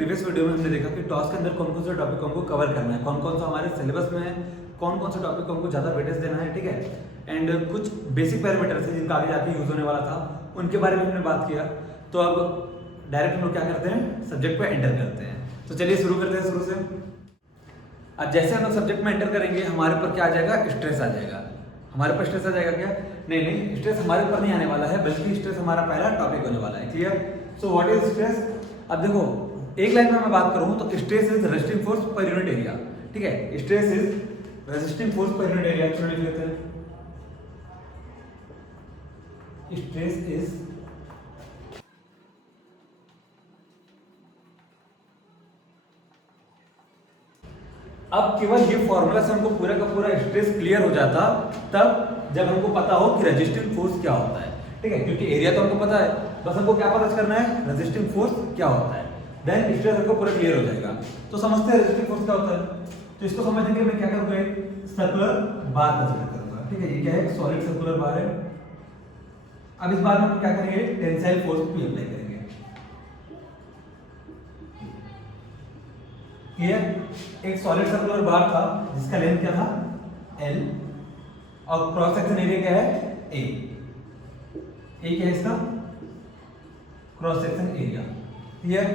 Previous video में हमने देखा कि टॉस के अंदर कौन कौन से टॉपिक हमको कवर करना है, कौन कौन सा हमारे सिलेबस में है, कौन कौन से टॉपिक को हमको ज़्यादा वेटेज देना है, ठीक है। एंड कुछ बेसिक पैरामीटर्स है जिनका आगे जाके यूज होने वाला था, उनके बारे में हमने बात किया। तो अब डायरेक्ट हम लोग क्या करते हैं, सब्जेक्ट पे एंटर करते हैं। तो चलिए शुरू करते हैं शुरू से। अब जैसे हम लोग सब्जेक्ट में एंटर करेंगे, हमारे ऊपर क्या आ जाएगा, स्ट्रेस आ जाएगा। हमारे ऊपर स्ट्रेस आ जाएगा क्या? नहीं, स्ट्रेस हमारे ऊपर नहीं आने वाला है, बल्कि स्ट्रेस हमारा पहला टॉपिक होने वाला है। Clear? So what is stress? अब देखो एक लाइन में मैं बात करूं तो stress is resisting force per unit area, ठीक है। Stress is resisting force per unit area. चलो लिख लेते हैं, स्ट्रेस इज अब केवल ये फॉर्मूला से हमको पूरा का पूरा स्ट्रेस क्लियर हो जाता तब जब हमको पता हो कि रेजिस्टिंग फोर्स क्या होता है, ठीक है। क्योंकि एरिया तो हमको पता है, बस हमको क्या पता करना है, रेजिस्टिंग फोर्स क्या होता है। देन स्ट्रेस हमको पूरा क्लियर हो जाएगा। तो समझते हैं रेजिस्टिंग फोर्स क्या होता है। तो इसको समझने के लिए मैं क्या करूंगा, एक सर्कुलर बार कंसीडर करूंगा, ठीक है। ये क्या है, सॉलिड सर्कुलर बार है। अब इस बार में हम क्या करेंगे, टेंसाइल फोर्स भी अप्लाई करेंगे। एक सॉलिड सर्कुलर बार था जिसका लेंथ क्या था, L, और क्रॉस सेक्शन एरिया क्या है, A। क्या है इसका क्रॉस सेक्शन एरिया। क्लियर?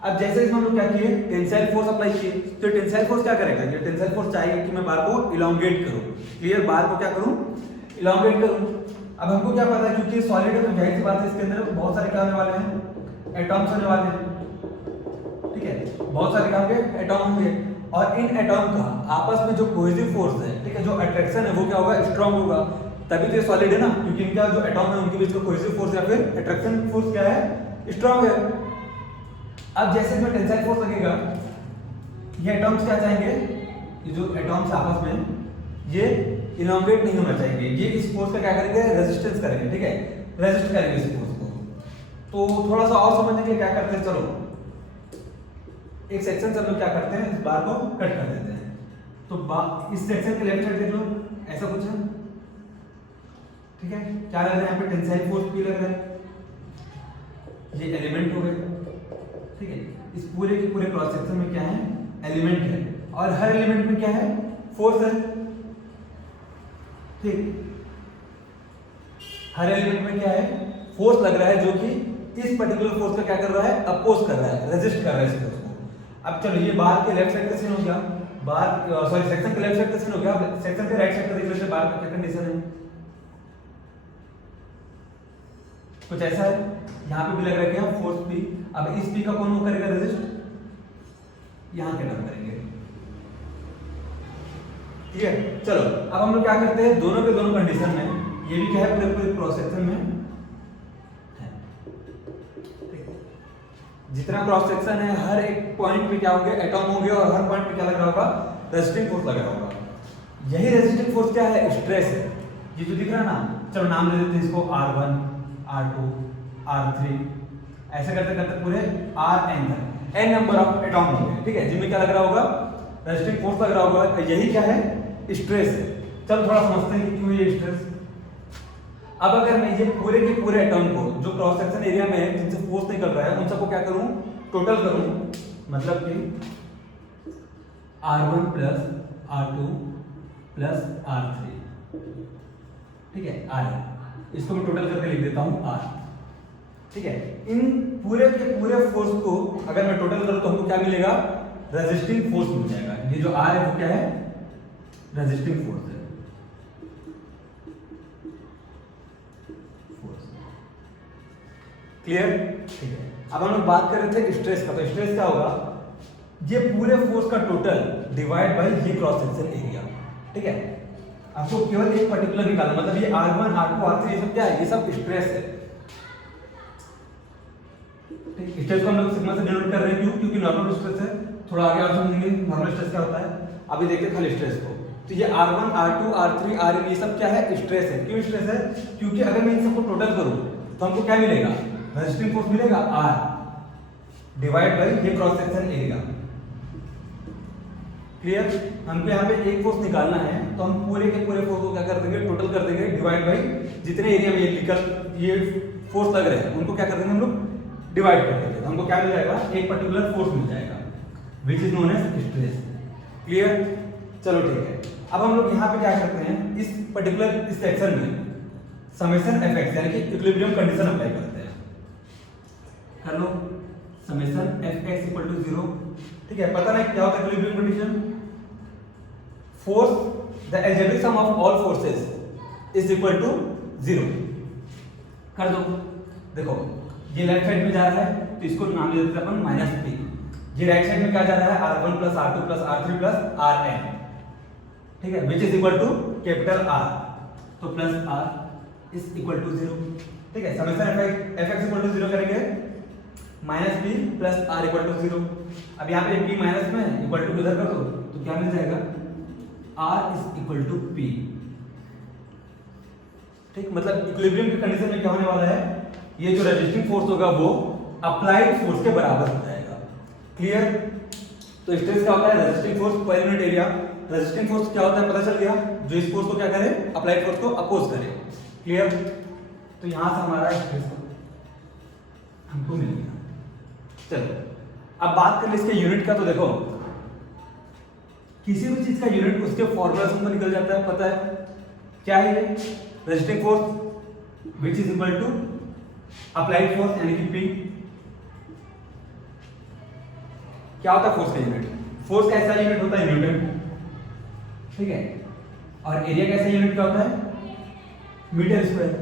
अब जैसे इसमें हम लोग क्या किए, टेंसाइल फोर्स अप्लाई किए। तो टेंसाइल फोर्स क्या करेगा, ये टेंसाइल फोर्स चाहेगा कि मैं बार को इलोंगेट करूं। क्लियर? बार को क्या करूं, इलोंगेट करूं। अब हमको क्या पता है, क्योंकि सॉलिड है तो जाहिर सी बात है इसके अंदर बहुत सारे क्या होने वाले हैं, एटॉम्स होने वाले हैं, ठीक है। बहुत सारे क्या होंगे, एटॉम होंगे। और इन एटॉम का आपस में जो कोहेसिव फोर्स है, ठीक है, जो अट्रैक्शन है वो क्या होगा, स्ट्रांग होगा। तभी तो ये सॉलिड है ना, क्योंकि इनका जो एटॉम है उनके बीच में कोहेसिव फोर्स या फिर अट्रैक्शन फोर्स क्या है, स्ट्रांग है। अब जैसे इसमें टेंसाइल फोर्स लगेगा, ये एटॉम्स क्या चाहेंगे, ये जो एटॉम्स आपस में ये इलोंगेट नहीं होना चाहिए, ये इस फोर्स का क्या करेंगे, रेजिस्टेंस करेंगे, ठीक है, रेजिस्ट करेंगे इस फोर्स को। तो थोड़ा सा और समझने के लिए क्या करते हैं, चलो एक सेक्शन से हम लोग क्या करते हैं, इस बार को कट कर देते हैं। तो इस सेक्शन के लेफ्ट साइड देख लो, ऐसा कुछ है, ठीक है। क्या लग रहा है यहाँ पे, टेंसाइल फोर्स भी लग रहा है, ये एलिमेंट हो गए, ठीक है। इस पूरे के पूरे क्रॉस सेक्शन में क्या है, एलिमेंट है, और हर एलिमेंट में क्या है, फोर्स है, ठीक। हर एलिमेंट में क्या है, फोर्स लग रहा है, जो कि इस पर्टिकुलर फोर्स का क्या कर रहा है, अपोज कर रहा है, रेजिस्ट कर रहा है इस फोर्स को। अब चलो ये बार के लेफ्ट साइड का सीन हो गया, सेक्शन के लेफ्ट साइड का सीन हो गया। सेक्शन के राइट साइड का देख लेते हैं, बार का क्या कंडीशन है, कुछ ऐसा है। यहाँ पे भी लग रहा है क्या, फोर्स पी। अब इस पी का कौन वो करेगा, रेजिस्ट, यहाँ के टर्म करेंगे, ठीक है। चलो अब हम लोग क्या करते हैं, दोनों के दोनों कंडीशन में, ये भी क्या है, पूरे पूरे क्रॉस सेक्शन में है, जितना क्रॉस सेक्शन है हर एक पॉइंट पे क्या होंगे, एटॉम होंगे, और हर पॉइंट पे क्या लग रहा होगा, रेजिस्टिंग फोर्स लग रहा होगा। यही रेजिस्टिंग फोर्स क्या है, स्ट्रेस है। ये जो दिख रहा है ना, चलो नाम दे देते हैं इसको R1, R2, R3, ऐसे करते करते पूरे Rn तक n नंबर ऑफ एटॉम होंगे, ठीक है, जिनमें क्या लग रहा होगा, रेजिस्टिंग फोर्स लग रहा होगा। यही क्या है, स्ट्रेस है। चलो थोड़ा समझते हैं कि क्यों ये स्ट्रेस। अब अगर मैं ये पूरे के पूरे एटॉम को जो क्रॉस सेक्शन एरिया में है, जिनसे फोर्स निकल रहा है, उन सबको क्या करूं, टोटल करूं, मतलब कि R1 plus R2 plus R3, ठीक है, R, इसको मैं टोटल करके लिख देता हूं R, ठीक है। इन पूरे के पूरे फोर्स को अगर मैं टोटल करूं तो हमको क्या मिलेगा, रेजिस्टिंग फोर्स मिल जाएगा। ये जो R है वो क्या है, रेजिस्टिंग फोर्स है, क्लियर, ठीक है। अब हम लोग बात कर रहे थे स्ट्रेस का, तो स्ट्रेस क्या होगा, ये पूरे फोर्स का टोटल डिवाइड बाय ये क्रॉस सेक्शन एरिया, ठीक है। आपको केवल एक पर्टिकुलर निकालना, मतलब ये R1, R2, R3 ये सब क्या है, ये सब स्ट्रेस है, ठीक। स्ट्रेस को हम लोग सिग्मा से डिनोट कर रहे हैं, क्यों, क्योंकि नॉर्मल स्ट्रेस है। थोड़ा आगे और समझेंगे नॉर्मल स्ट्रेस क्या होता है। अभी देखते हैं खाली स्ट्रेस को। तो ये R1, R2, R3, Rn ये सब क्या है, स्ट्रेस है। क्यों स्ट्रेस है, क्योंकि अगर मैं इन सबको टोटल करूं तो हमको क्या मिलेगा, रेजिस्टिंग फोर्स मिलेगा R डिवाइड बाय ये क्रॉस सेक्शन एरिया। क्लियर? हमको यहाँ पे एक फोर्स निकालना है, तो हम पूरे के पूरे फोर्स को क्या कर देंगे, टोटल कर देंगे, डिवाइड बाय जितने एरिया में ये फोर्स लग रहे हैं उनको क्या कर देंगे हम लोग, डिवाइड कर देंगे तो हमको क्या मिल जाएगा, एक पर्टिकुलर फोर्स मिल जाएगा which is known as stress. Clear? चलो ठीक है। अब हम लोग यहाँ पे क्या करते हैं, इस पर्टिकुलर इस सेक्शन में समेशन एफएक्स यानी कि इक्विलिब्रियम कंडीशन अप्लाई करते हैं। कर लो समेशन एफएक्स इक्वल टू 0। ठीक है, पता नहीं क्या होता है equilibrium condition, force the algebraic sum of all forces is equal to 0। कर दो। देखो ये लेफ्ट साइड में जा रहा है तो इसको नाम दे देते हैं अपन माइनस पी। ये राइट साइड में क्या जा रहा है, r1 plus r2 plus r3 plus rn। ठीक है, which is equal to capital R, तो plus R is equal to 0। ठीक है, समेशन fx इक्वल टू 0 करेंगे, minus p plus r equal to 0। अब यहाँ पे p माइनस में इक्वल टू इधर कर दो तो क्या मिल जाएगा, r is equal to p। ठीक, मतलब इक्विलिब्रियम की कंडीशन में क्या होने वाला है, ये जो रेजिस्टिंग फोर्स होगा वो अप्लाइड फोर्स के बराबर हो जाएगा। क्लियर? तो स्ट्रेस क्या होता है, resisting force per unit area. Resisting force क्या होता है पता चल गया, जो इस फोर्स को क्या करे, अप्लाइड फोर्स को अपोज करे। क्लियर? तो यहां से हमारा स्ट्रेस हमको मिल गया। चलो अब बात कर ले इसके यूनिट का। तो देखो किसी भी चीज का यूनिट उसके फॉर्मूला से हमको निकल जाता है, पता है क्या है ये, resisting force which is equal to applied force यानी कि P। क्या होता है फोर्स का यूनिट, फोर्स का ऐसा यूनिट होता है न्यूटन। ठीक है, और एरिया का ऐसा यूनिट क्या होता है, मीटर स्क्वायर।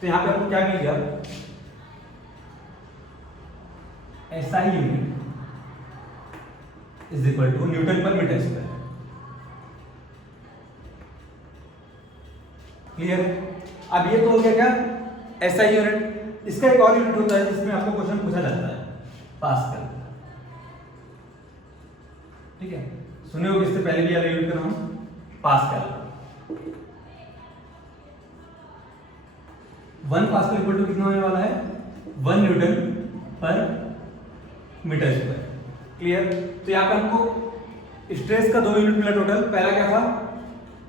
तो यहां पे आपको क्या मिल गया, ऐसा unit is equal to newton per metre square. Clear? अब ये तो हो गया क्या, ऐसा यूनिट। इसका एक और यूनिट होता है जिसमें आपको क्वेश्चन पूछा जाता है, पास्कल। ठीक है, सुने होगे इससे पहले भी यूनिट का नाम पास्कल। 1 पास्कल इक्वल टू कितना होने वाला है, 1 Newton per metre square. Clear? तो यहाँ पे हमको स्ट्रेस का 2 यूनिट मिला टोटल। पहला क्या था,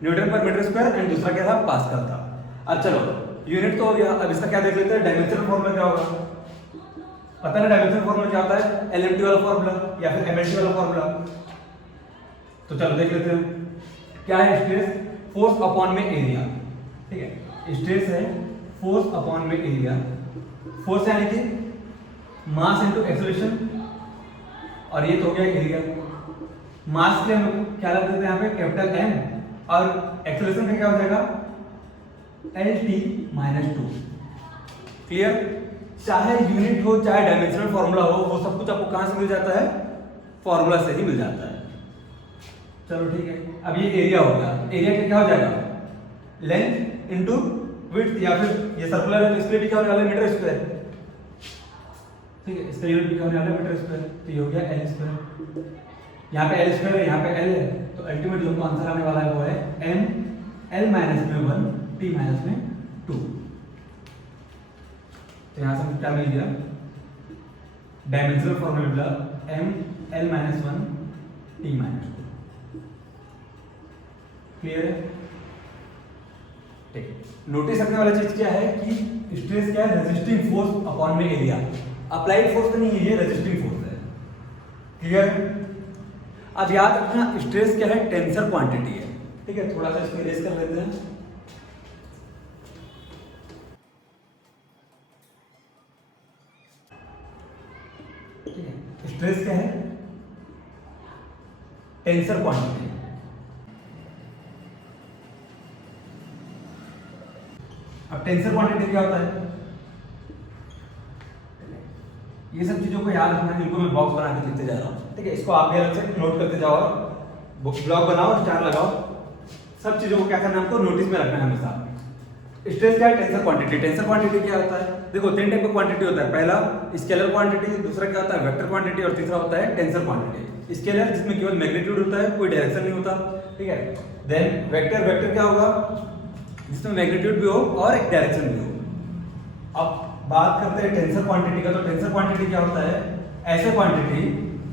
Newton per metre square, and दूसरा क्या था, पास्कल था। अब चलो यूनिट तो हो गया, अब इसका क्या देख लेते हैं, डायमेंशनल फॉर्मूला क्या होगा। पता है डायमेंशनल फॉर्मूला क्या होता है, एलएमटी वाला फॉर्मूला या फिर एमएलटी वाला फॉर्मूला। तो चलो देख लेते हैं क्या है, स्ट्रेस फोर्स अपॉन में एरिया। ठीक है, स्ट्रेस है फोर्स अपॉन में एरिया। फोर्स यानी कि मास इनटू एक्सेलरेशन, और ये तो हो गया एरिया। मास के हम क्या रख देते हैं यहाँ पे, कैपिटल M, और एक्सेलरेशन का क्या हो जाएगा, LT माइनस 2। क्लियर? चाहे यूनिट हो चाहे डायमेंशनल फॉर्मूला हो, वो सब कुछ आपको कहां से मिल जाता है, फॉर्मूला से ही मिल जाता है। चलो ठीक है, अब ये एरिया हो गया। एरिया का क्या हो जाएगा, लेंथ इनटू विड्थ, या फिर ये सर्कुलर है तो इसके लिए भी क्या होने वाला है, मीटर स्क्वायर। ठीक है, इसका यूनिट भी क्या होने वाला है, मीटर स्क्वायर। तो ये हो गया L स्क्वायर। यहाँ पे L स्क्वायर है, यहाँ पे L है, तो अल्टीमेट जो हमको आंसर आने वाला है वो है M L माइनस में 1 T माइनस में 2। तो यहाँ से हमको क्या मिल गया, डायमेंशनल फॉर्मूला मिला M L minus 1 T minus 2। Clear है? ठीक, नोटिस रखने वाला चीज क्या है कि स्ट्रेस क्या है, रेजिस्टिंग फोर्स अपॉन में एरिया। अप्लाइड फोर्स नहीं है, ये रेजिस्टिंग फोर्स है। क्लियर? अब याद रखना स्ट्रेस क्या है, टेंसर क्वांटिटी है। ठीक है, थोड़ा सा इसको इरेज कर लेते हैं। ठीक है, स्ट्रेस क्या है, टेंसर क्वांटिटी। अब टेंसर क्वांटिटी क्या होता है, ये सब चीजों को याद रखना है, इनको मैं बॉक्स बना के लिखते जा रहा हूँ। ठीक है, इसको आप भी अलग से नोट करते जाओ, ब्लॉक बनाओ, स्टार लगाओ, सब चीजों को क्या करना है, हमको नोटिस में रखना है हमेशा। स्ट्रेस क्या है, टेंसर क्वांटिटी। टेंसर क्वांटिटी क्या होता है, देखो 3 टाइप का क्वांटिटी होता है। पहला स्केलर क्वांटिटी, दूसरा क्या होता है, वेक्टर क्वांटिटी, और तीसरा होता है टेंसर क्वांटिटी। स्केलर जिसमें केवल मैग्नीट्यूड होता है, कोई डायरेक्शन नहीं होता। ठीक है, देन वेक्टर, वेक्टर क्या होगा, जिसमें मैग्नीट्यूड भी हो और एक डायरेक्शन भी हो। अब बात करते हैं टेंसर क्वांटिटी का। तो टेंसर क्वांटिटी क्या होता है, ऐसे क्वांटिटी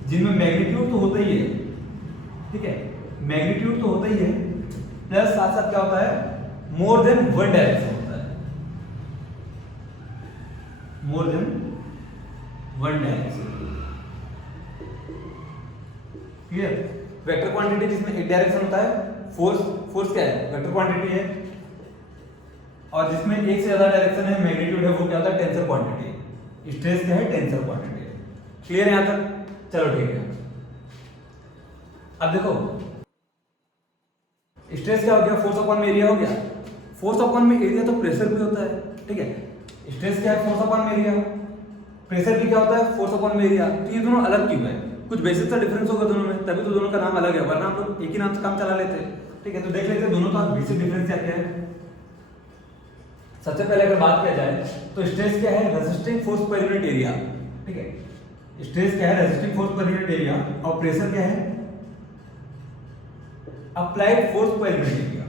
जिनमें मैग्नीट्यूड तो होता ही है। ठीक है, मैग्नीट्यूड तो होता ही है, प्लस साथ साथ क्या होता है, मोर देन 1 डायरेक्शन होता है। More than one direction. Clear? Vector quantity जिसमें एक डायरेक्शन होता है, फोर्स क्या है? वेक्टर क्वांटिटी है, और जिसमें एक से ज्यादा डायरेक्शन है, मैग्नीट्यूड है, वो क्या होता है? Tensor quantity. स्ट्रेस क्या है? टेंसर क्वांटिटी है। क्लियर है यहां तक? चलो ठीक है। अब देखो स्ट्रेस क्या हो गया? फोर्स अपॉन में एरिया हो गया। फोर्स अपॉन में एरिया तो प्रेशर भी होता है, ठीक है? स्ट्रेस क्या है? फोर्स अपॉन में एरिया। प्रेशर भी क्या होता है? फोर्स अपॉन में एरिया। तो ये दोनों अलग क्यों है? कुछ बेसिक सा डिफरेंस होगा दोनों में, तभी तो दोनों का नाम अलग है, वरना हम लोग एक ही नाम से काम चला लेते हैं, ठीक है? तो देख लेते हैं दोनों का बेसिक डिफरेंस क्या क्या है। सबसे पहले अगर बात किया जाए तो स्ट्रेस क्या है? Resisting force per unit area, ठीक है? स्ट्रेस क्या है? Resisting force per unit area. और प्रेशर क्या है? Applied force per unit area.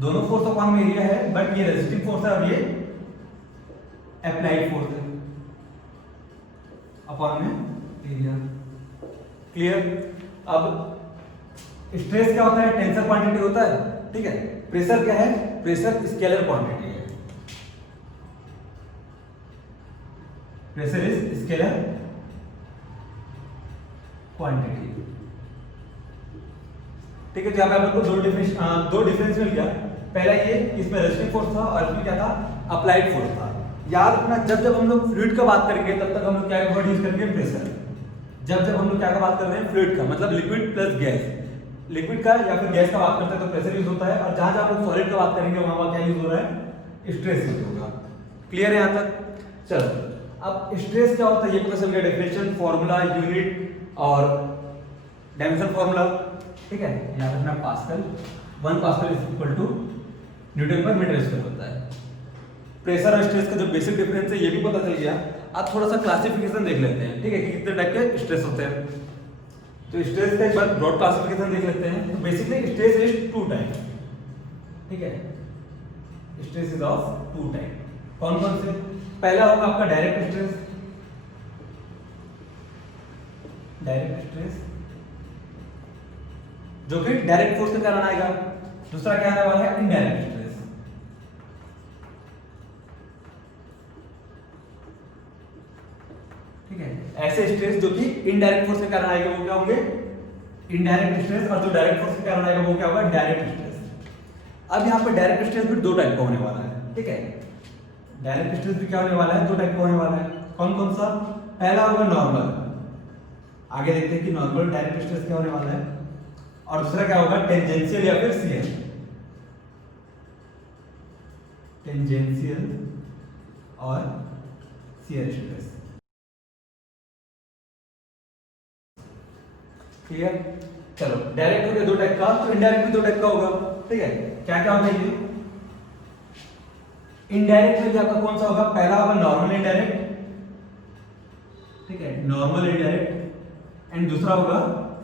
दोनों फोर्स अपॉन में एरिया है, बट ये रेजिस्टिंग फोर्स है और ये अप्लाइड फोर्स है अपॉन में एरिया। क्लियर? अब स्ट्रेस क्या होता है? टेंसर क्वांटिटी होता है, ठीक है? प्रेशर क्या है? प्रेशर स्केलर क्वांटिटी है। प्रेशर इज स्केलर क्वांटिटी, ठीक है? तो यहाँ पे आपको दो डिफरेंस मिल गया। पहला ये इसमें रेजिस्टिव फोर्स था और इसमें क्या था? अप्लाइड फोर्स था। याद रखना, जब हम लोग फ्लूइड का बात करेंगे तब तक हम लोग क्या वर्ड यूज करेंगे? प्रेशर। जब हम लोग क्या का बात कर रहे हैं? फ्लूइड का, मतलब लिक्विड प्लस गैस। लिक्विड का या फिर गैस का बात करते हैं तो प्रेशर यूज होता है, और जहां जहां हम लोग सॉलिड का बात करेंगे वहां क्या यूज हो रहा है? स्ट्रेस यूज होगा। क्लियर है यहां तक? चलो अब स्ट्रेस क्या होता है ये पता चल गया। डेफिनेशन, फॉर्मूला, यूनिट और डायमेंशन फॉर्मूला, ठीक है? याद रखना pascal, 1 pascal is equal to newton per metre square होता है। प्रेशर और स्ट्रेस का जो बेसिक डिफरेंस है ये भी पता चल गया। अब थोड़ा सा क्लासिफिकेशन देख लेते हैं, ठीक है? कि कितने टाइप के स्ट्रेस होते हैं। तो स्ट्रेस का एक बार ब्रॉड क्लासिफिकेशन देख लेते हैं। तो बेसिकली स्ट्रेस इज 2 टाइप, ठीक है? Stress is of 2 type. कौन कौन से? पहला होगा आपका डायरेक्ट स्ट्रेस। डायरेक्ट स्ट्रेस जो कि डायरेक्ट फोर्स के कारण आएगा। दूसरा क्या आने वाला है? Indirect stress. ठीक है? ऐसे स्ट्रेस जो कि इनडायरेक्ट फोर्स के कारण आएगा वो क्या होंगे? Indirect stress. और जो डायरेक्ट फोर्स के कारण आएगा वो क्या होगा? Direct stress. अब यहाँ पे डायरेक्ट स्ट्रेस भी 2 टाइप का होने वाला है, ठीक है? डायरेक्ट स्ट्रेस भी क्या होने वाला है? 2 टाइप का होने वाला है। कौन कौन सा? पहला होगा नॉर्मल। आगे देखते हैं कि नॉर्मल डायरेक्ट स्ट्रेस क्या होने वाला है। और दूसरा क्या होगा? टेंजेंशियल या फिर शियर। टेंजेंशियल और शियर स्ट्रेस। क्लियर? चलो डायरेक्ट हो गया 2 टाइप का, तो इनडायरेक्ट भी 2 टाइप का होगा, ठीक है? क्या क्या होगा ये? इनडायरेक्ट में आपका कौन सा होगा? पहला होगा नॉर्मल इनडायरेक्ट, ठीक है? Normal indirect. एंड दूसरा होगा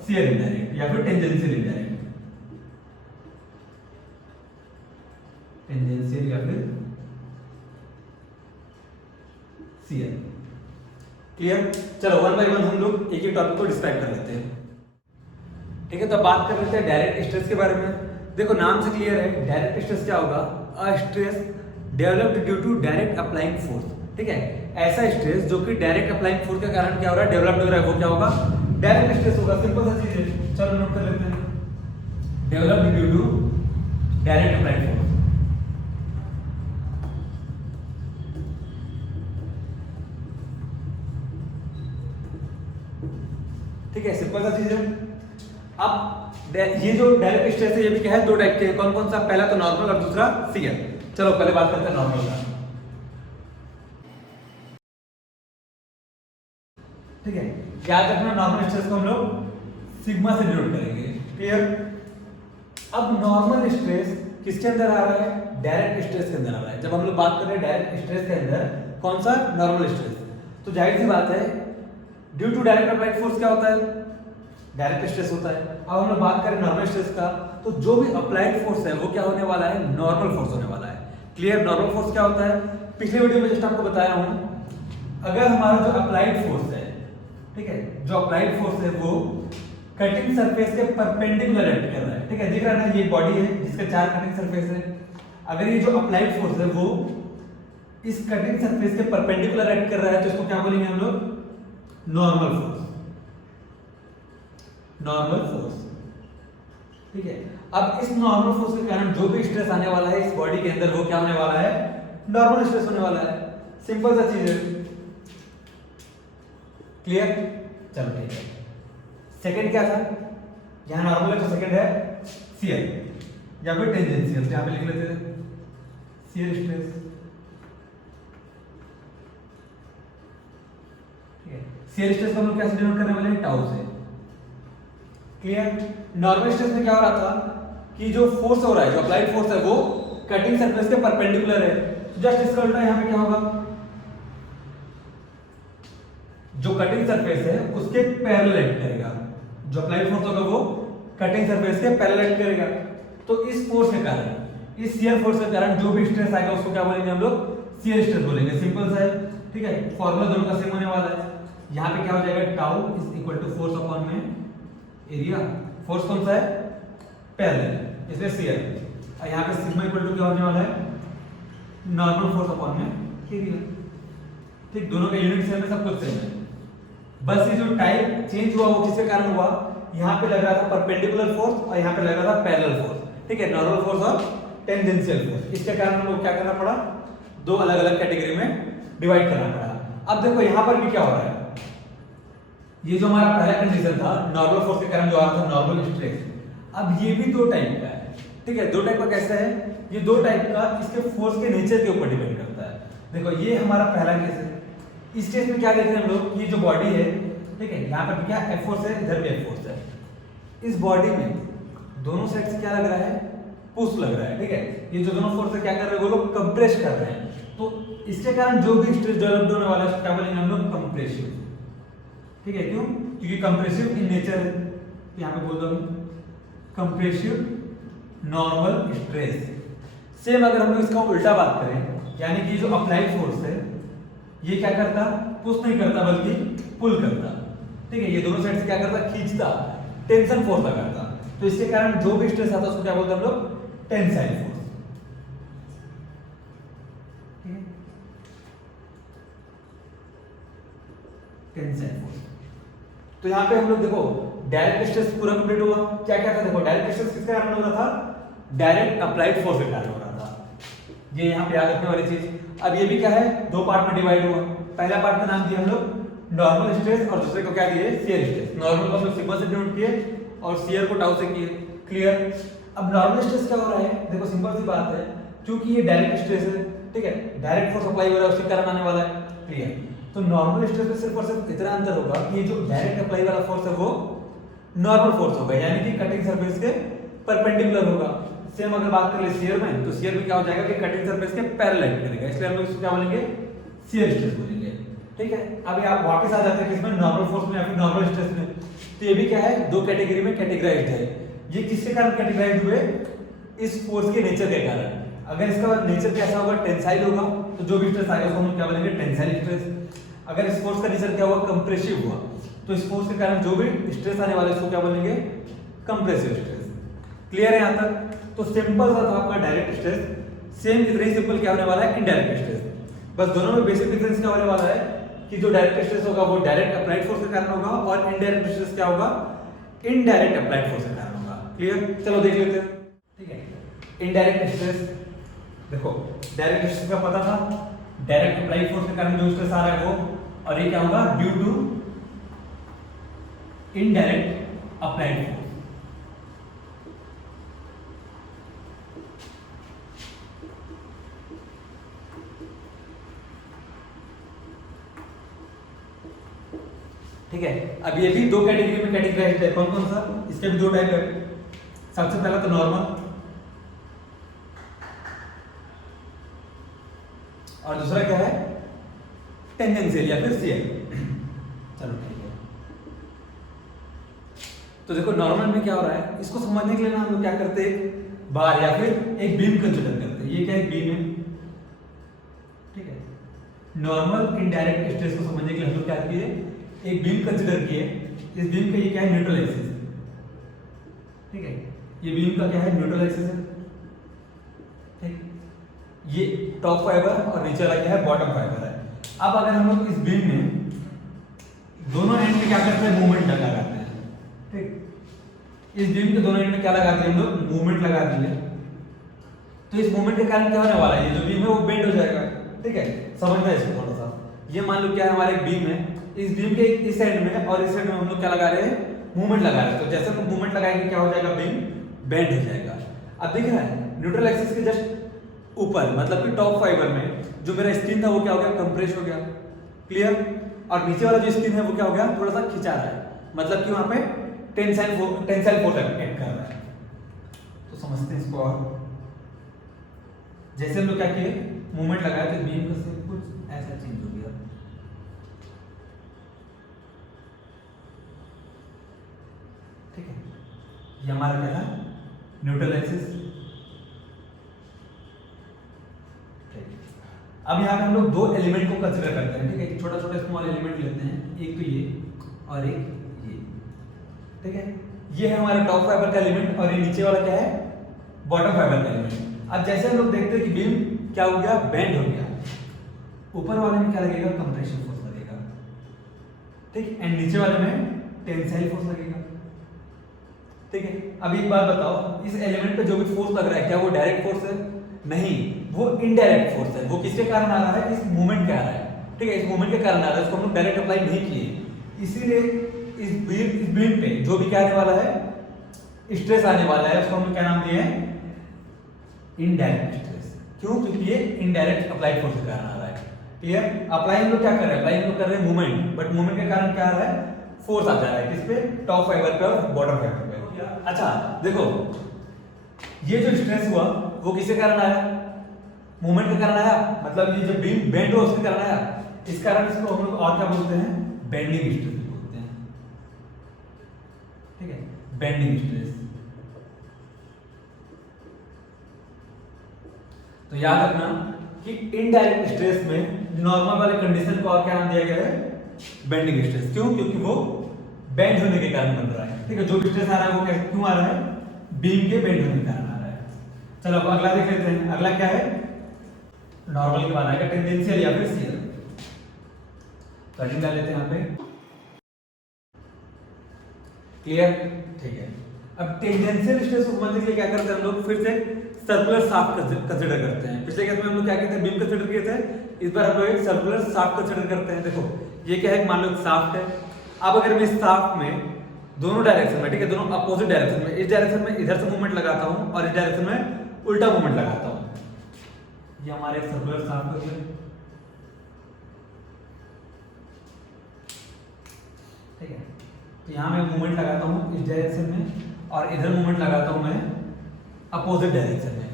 शियर इनडायरेक्ट या फिर टेंजेंशियल इनडायरेक्ट। टेंजेंशियल या फिर शियर। क्लियर? चलो 1 बाय 1 हम लोग एक एक टॉपिक को डिस्क्राइब कर लेते हैं, ठीक है? तो बात कर लेते हैं डायरेक्ट स्ट्रेस के बारे में। देखो नाम से क्लियर है, डायरेक्ट स्ट्रेस क्या होगा? A stress developed due to direct applying force, ठीक है? ऐसा स्ट्रेस जो कि डायरेक्ट अप्लाइंग फोर्स के कारण क्या हो रहा है? डेवलप्ड हो रहा है, वो क्या होगा? डायरेक्ट स्ट्रेस होगा। सिंपल सा चीज है, चलो नोट कर लेते हैं। Developed due to direct applying force. ठीक है? सिंपल सा चीज है। अब ये जो डायरेक्ट स्ट्रेस है ये भी क्या है? 2 टाइप के हैं। कौन कौन सा? पहला तो नॉर्मल और दूसरा शियर। चलो पहले बात करते हैं नॉर्मल का, ठीक है? याद रखना नॉर्मल स्ट्रेस को हम लोग सिग्मा से डिनोट करेंगे। क्लियर? अब नॉर्मल स्ट्रेस किसके अंदर आ रहा है? डायरेक्ट स्ट्रेस के अंदर आ रहा है। जब हम लोग बात कर रहे हैं डायरेक्ट स्ट्रेस के अंदर कौन सा? Normal stress. तो जाहिर सी बात है due to direct applied force क्या होता है? डायरेक्ट स्ट्रेस होता है। अब हम लोग बात करें नॉर्मल स्ट्रेस का, तो जो भी अप्लाइड फोर्स है वो क्या होने वाला है? नॉर्मल फोर्स होने वाला है। क्लियर? नॉर्मल फोर्स क्या होता है? पिछले वीडियो में जस्ट आपको बताया हूं, अगर हमारा जो अप्लाइड फोर्स है, ठीक है? जो अप्लाइड फोर्स है वो कटिंग सरफेस के परपेंडिकुलर एक्ट कर रहा है, ठीक है? दिख रहा है ना, ये बॉडी है जिसके 4 कटिंग सरफेस है। अगर ये जो अप्लाइड फोर्स है वो इस कटिंग सरफेस के परपेंडिकुलर एक्ट कर रहा है तो इसको क्या बोलेंगे हम लोग? Normal force. नॉर्मल फोर्स, ठीक है। अब इस नॉर्मल फोर्स के कारण जो भी स्ट्रेस आने वाला है इस बॉडी के अंदर वो क्या होने वाला है? नॉर्मल स्ट्रेस होने वाला है। सिंपल सा चीज है, क्लियर? चलो ठीक है। सेकंड क्या था? यहां नॉर्मल है तो सेकंड है शियर या फिर टेंजेंशियल, तो यहां पे लिख लेते हैं शियर स्ट्रेस, ठीक है। शियर स्ट्रेस को हम लोग कैसे डिनोट करने वाले हैं? टाउ से, क्लियर? नॉर्मल स्ट्रेस में क्या हो रहा था कि जो फोर्स हो रहा है, जो अप्लाइड फोर्स है वो कटिंग सरफेस के परपेंडिकुलर है, तो जस्ट इसका उल्टा यहां पे क्या होगा? जो कटिंग सरफेस है उसके पैरेलल एक्ट करेगा, जो अप्लाइड फोर्स होगा वो कटिंग सरफेस के पैरेलल एक्ट करेगा। तो इस फोर्स के कारण, इस शियर फोर्स के कारण जो भी स्ट्रेस आएगा उसको क्या बोलेंगे हम लोग? शियर स्ट्रेस बोलेंगे। सिंपल सा है, ठीक है। फॉर्मूला दोनों का सेम होने वाला है। यहां पे क्या हो जाएगा? Tau is equal to force upon में एरिया। फोर्स कौन सा है? पैरेलल, इसलिए शियर। और यहां पे सिग्मा इक्वल टू क्या होने वाला है? नॉर्मल फोर्स अपॉन में एरिया, ठीक। दोनों का यूनिट सेम है, सब कुछ सेम है। बस ये जो टाइप चेंज हुआ वो किसके कारण हुआ? यहाँ पे लग रहा था परपेंडिकुलर फोर्स और यहाँ पे लग रहा था पैरेलल फोर्स, ठीक है। नॉर्मल फोर्स और टेंजेंशियल फोर्स, इसके कारण हम लोग क्या करना पड़ा? दो अलग अलग कैटेगरी में डिवाइड करना पड़ा। अब देखो यहाँ पर भी क्या हो रहा है? ये जो हमारा पहला कंडीशन था नॉर्मल फोर्स के कारण जो आ रहा था नॉर्मल स्ट्रेस, अब ये भी दो टाइप का है, ठीक है। दो टाइप का कैसे है? ये दो टाइप का इसके फोर्स के नेचर के ऊपर डिपेंड करता है। देखो ये हमारा पहला केस है। इस केस में क्या देख रहे हैं हम लोग? ये जो बॉडी है, ठीक है, यहाँ पर क्या एफ फोर्स है, इधर भी एफ फोर्स है। इस बॉडी में दोनों साइड से क्या लग रहा है? पुश लग रहा है, ठीक है। ये जो दोनों फोर्स है क्या कर रहे हैं? वो लोग कंप्रेस कर रहे हैं। तो इसके कारण जो भी स्ट्रेस डेवलप होने वाला है उसको क्या बोलेंगे हम लोग? कंप्रेसिव, ठीक है। क्यों? क्योंकि कंप्रेसिव इन नेचर है। यहाँ पे बोल दो कंप्रेसिव नॉर्मल स्ट्रेस। सेम अगर हम लोग इसका उल्टा बात करें, यानी कि जो अप्लाइड फोर्स है ये क्या करता? पुश नहीं करता बल्कि पुल करता, ठीक है। ये दोनों साइड से क्या करता? खींचता, टेंशन फोर्स लगाता। तो इसके कारण जो भी स्ट्रेस आता है उसको क्या बोलते हैं हम लोग? टेंसाइल फोर्स, ठीक है। Tensile force. तो यहाँ पे हम लोग देखो डायरेक्ट स्ट्रेस पूरा कंप्लीट हुआ। क्या क्या था? देखो डायरेक्ट स्ट्रेस किसके कारण हो रहा था? डायरेक्ट अप्लाइड फोर्स के कारण हो रहा था। ये यहाँ पे याद रखने वाली चीज। अब ये भी क्या है? दो पार्ट में डिवाइड हुआ। पहला पार्ट का नाम दिया हम लोग नॉर्मल स्ट्रेस और दूसरे को क्या दिए? Shear stress. नॉर्मल को हम लोग सिग्मा से डिनोट किए और शियर को टाउ से किए, क्लियर? अब नॉर्मल स्ट्रेस क्या हो रहा है? देखो सिंपल सी बात है, क्योंकि ये डायरेक्ट स्ट्रेस है, ठीक है, डायरेक्ट फोर्स अप्लाई हो रहा है उसके कारण आने वाला है, क्लियर? तो नॉर्मल स्ट्रेस में सिर्फ और सिर्फ इतना अंतर होगा कि ये जो डायरेक्ट अप्लाई वाला फोर्स है वो नॉर्मल फोर्स होगा, यानी कि कटिंग सरफेस के परपेंडिकुलर होगा। सेम अगर बात करें शियर में, तो शियर में क्या हो जाएगा कि कटिंग सरफेस के पैरेलल एक्ट करेगा, इसलिए हम लोग इसको क्या बोलेंगे? शियर स्ट्रेस बोलेंगे, ठीक है। अब आप वापस आ जाते हैं किसमें? नॉर्मल फोर्स में या फिर नॉर्मल स्ट्रेस में। तो ये भी क्या है? दो कैटेगरी में कैटेगराइज्ड है। ये किसके कारण कैटेगराइज्ड हुए? इस फोर्स के नेचर के कारण। अगर इसका नेचर कैसा होगा? टेंसाइल होगा, तो जो भी स्ट्रेस आएगा उसको हम क्या बोलेंगे? Tensile stress. अगर इस फोर्स का नेचर क्या हुआ? कंप्रेसिव हुआ, तो इस फोर्स के कारण जो भी स्ट्रेस आने वाला है उसको क्या बोलेंगे? Compressive stress. क्लियर है यहाँ तक? तो सिंपल सा था आपका डायरेक्ट स्ट्रेस। सेम इतना ही सिंपल क्या होने वाला है? Indirect stress. बस दोनों में बेसिक डिफरेंस क्या होने वाला है कि जो डायरेक्ट स्ट्रेस होगा वो डायरेक्ट अप्लाइड फोर्स के कारण होगा और इनडायरेक्ट स्ट्रेस क्या होगा? इनडायरेक्ट अप्लाइड फोर्स के कारण होगा, क्लियर? चलो देख लेते हैं, ठीक है। इनडायरेक्ट स्ट्रेस, देखो डायरेक्ट स्ट्रेस का पता था, डायरेक्ट अप्लाइड फोर्स के कारण जो स्ट्रेस आ रहा है वो, और ये क्या होगा? Due to indirect applied force. ठीक है। अब ये भी दो कैटेगरी में कैटेगराइज्ड है। कौन कौन सा? इसके भी दो टाइप है। सबसे पहला तो नॉर्मल और दूसरा क्या है? टेंजेंशियल या फिर शियर। चलो ठीक है। तो देखो नॉर्मल में क्या हो रहा है, इसको समझने के लिए ना हम लोग क्या करते हैं? बार या फिर एक बीम कंसीडर करते हैं। ये क्या एक बीम है, ठीक है। नॉर्मल इनडायरेक्ट स्ट्रेस को समझने के लिए हम लोग क्या किए? एक बीम कंसीडर किए। इस बीम का ये क्या है? न्यूट्रल एक्सिस, ठीक है। ये बीम का क्या है? न्यूट्रल एक्सिस है, ठीक। ये टॉप फाइबर और नीचे वाला क्या है, बॉटम फाइबर है। अब अगर हम लोग इस बीम में दोनों एंड में क्या करते हैं, मूवमेंट लगाते हैं, ठीक। इस बीम के दोनों एंड में क्या लगाते हैं हम लोग, मूवमेंट लगा दिए। तो इस मूवमेंट के कारण क्या होने वाला है, ये जो बीम है वो बेंड हो जाएगा, ठीक है। समझना है इसको थोड़ा सा। ये मान लो क्या है, हमारा एक बीम है, इस बीम के इस एंड में और इस एंड में हम लोग क्या लगा रहे हैं, मूवमेंट लगा रहे हैं। तो जैसे हम मूवमेंट लगाएंगे क्या हो जाएगा, बीम बेंड हो जाएगा। अब दिख रहा है न्यूट्रल एक्सिस के जस्ट ऊपर, मतलब कि टॉप फाइबर में जो मेरा स्किन था वो क्या हो गया, कंप्रेस हो गया, क्लियर। और नीचे वाला जो स्किन है वो क्या हो गया, थोड़ा सा खिंचा रहा है, मतलब कि वहां पे टेंसाइल फोर्स एक्ट कर रहा है। तो समझते हैं इसको। और जैसे हम लोग क्या किए, मूवमेंट लगाया तो बीम का शेप कुछ ऐसा चेंज हो गया, ठीक है। ये हमारा क्या था, न्यूट्रल एक्सिस। अब यहाँ पे हम लोग दो एलिमेंट को कंसीडर करते हैं, ठीक है। छोटा छोटा स्मॉल एलिमेंट लेते हैं, एक तो ये और एक ये, ठीक है। ये है हमारा टॉप फाइबर का एलिमेंट और ये नीचे वाला क्या है, बॉटम फाइबर का एलिमेंट। अब जैसे हम लोग देखते हैं कि बीम क्या हो गया, बेंड हो गया, ऊपर वाले में क्या लगेगा, कंप्रेशन फोर्स लगेगा, ठीक। एंड नीचे वाले में टेंसाइल फोर्स लगेगा, ठीक है। अब एक बात बताओ, इस एलिमेंट पे जो भी फोर्स लग रहा है क्या वो डायरेक्ट फोर्स है, नहीं, वो इनडायरेक्ट फोर्स है। वो किसके कारण आ रहा है, इस मूवमेंट के आ रहा है, ठीक है। इस मूवमेंट के कारण आ रहा है, इसको हम लोग डायरेक्ट अप्लाई नहीं किए। इसीलिए इस बीम पे जो भी क्या आने वाला है, स्ट्रेस आने वाला है, उसको हम लोग क्या नाम दिए हैं, इनडायरेक्ट स्ट्रेस। क्यों, क्योंकि ये इनडायरेक्ट अप्लाइड फोर्स के कारण आ रहा है, क्लियर। अप्लाई हम लोग क्या कर रहे हैं, अप्लाई हम लोग कर रहे हैं मूवमेंट, बट मूवमेंट के कारण क्या आ रहा है, फोर्स आ जा रहा है, किस पे, टॉप फाइबर पे और बॉटम फाइबर पे। अच्छा देखो, ये जो स्ट्रेस हुआ वो किसके कारण आया, मूवमेंट के कारण आया, मतलब ये जब बीम बेंड हो उसके कारण आया। इस कारण इसको हम लोग और क्या बोलते हैं, बेंडिंग स्ट्रेस बोलते हैं, ठीक है, बेंडिंग स्ट्रेस। तो याद रखना कि इनडायरेक्ट स्ट्रेस में नॉर्मल वाले कंडीशन को और क्या नाम दिया गया है, बेंडिंग स्ट्रेस। क्यों, क्योंकि वो बेंड होने के कारण बन रहा है, ठीक है। जो भी स्ट्रेस आ रहा है वो कैसे क्यों आ रहा है, बीम के बेंड होने के कारण आ रहा है। चलो अब अगला देख लेते हैं। अगला क्या है, नॉर्मल के बाद आएगा टेंजेंशियल या फिर शियर। तो हेडिंग डाल लेते हैं यहाँ पे, क्लियर, ठीक है। अब टेंजेंशियल स्ट्रेस को समझने के लिए क्या करते हैं हम लोग, फिर से सर्कुलर शाफ्ट कंसीडर करते हैं। पिछले केस में हम लोग क्या कहते हैं, बीम कंसीडर किए थे, इस बार हम लोग एक सर्कुलर शाफ्ट कंसीडर करते हैं। देखो ये क्या है, मान लो शाफ्ट है। अब अगर मैं इस शाफ्ट में दोनों डायरेक्शन में, ठीक है, दोनों अपोजिट डायरेक्शन में, इस डायरेक्शन में इधर से मूवमेंट लगाता हूं और इस डायरेक्शन में उल्टा मूवमेंट लगाता हूं, ये हमारे सर्कुलर शाफ्ट है, ठीक है। तो यहां मैं मूवमेंट लगाता हूं इस डायरेक्शन में और इधर मूवमेंट लगाता हूं मैं अपोजिट डायरेक्शन में।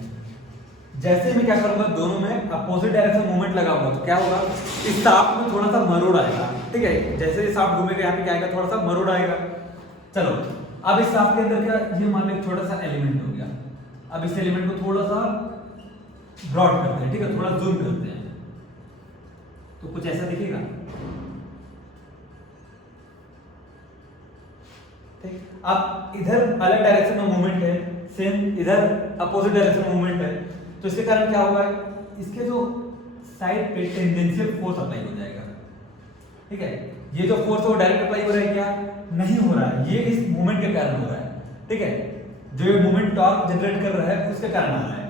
जैसे मैं क्या करूंगा, दोनों में अपोजिट डायरेक्शन मूवमेंट लगाऊंगा तो क्या होगा, इस शाफ्ट में थोड़ा सा मरोड़ आएगा, ठीक है। जैसे ये शाफ्ट घूमेगा यहाँ पे क्या आएगा, थोड़ा सा मरोड़ आएगा। चलो अब इस शाफ्ट के अंदर क्या, ये मान लो एक छोटा सा एलिमेंट हो गया। अब इस एलिमेंट को थोड़ा सा ब्रॉड करते हैं, ठीक है, थोड़ा जूम करते हैं, तो कुछ ऐसा दिखेगा, ठीक। अब इधर अलग डायरेक्शन में मूवमेंट है, सेम इधर अपोजिट डायरेक्शन में मूवमेंट है, तो इसके कारण क्या होगा, इसके जो साइड पे टेंजेंशियल फोर्स अप्लाई हो जाएगा, ठीक है। ये जो फोर्स है वो डायरेक्ट अप्लाई हो रहा है क्या, नहीं हो रहा है, ये इस मूवमेंट के कारण हो रहा है, ठीक है। जो ये मूवमेंट टॉर्क जनरेट कर रहा है उसके कारण आ रहा है,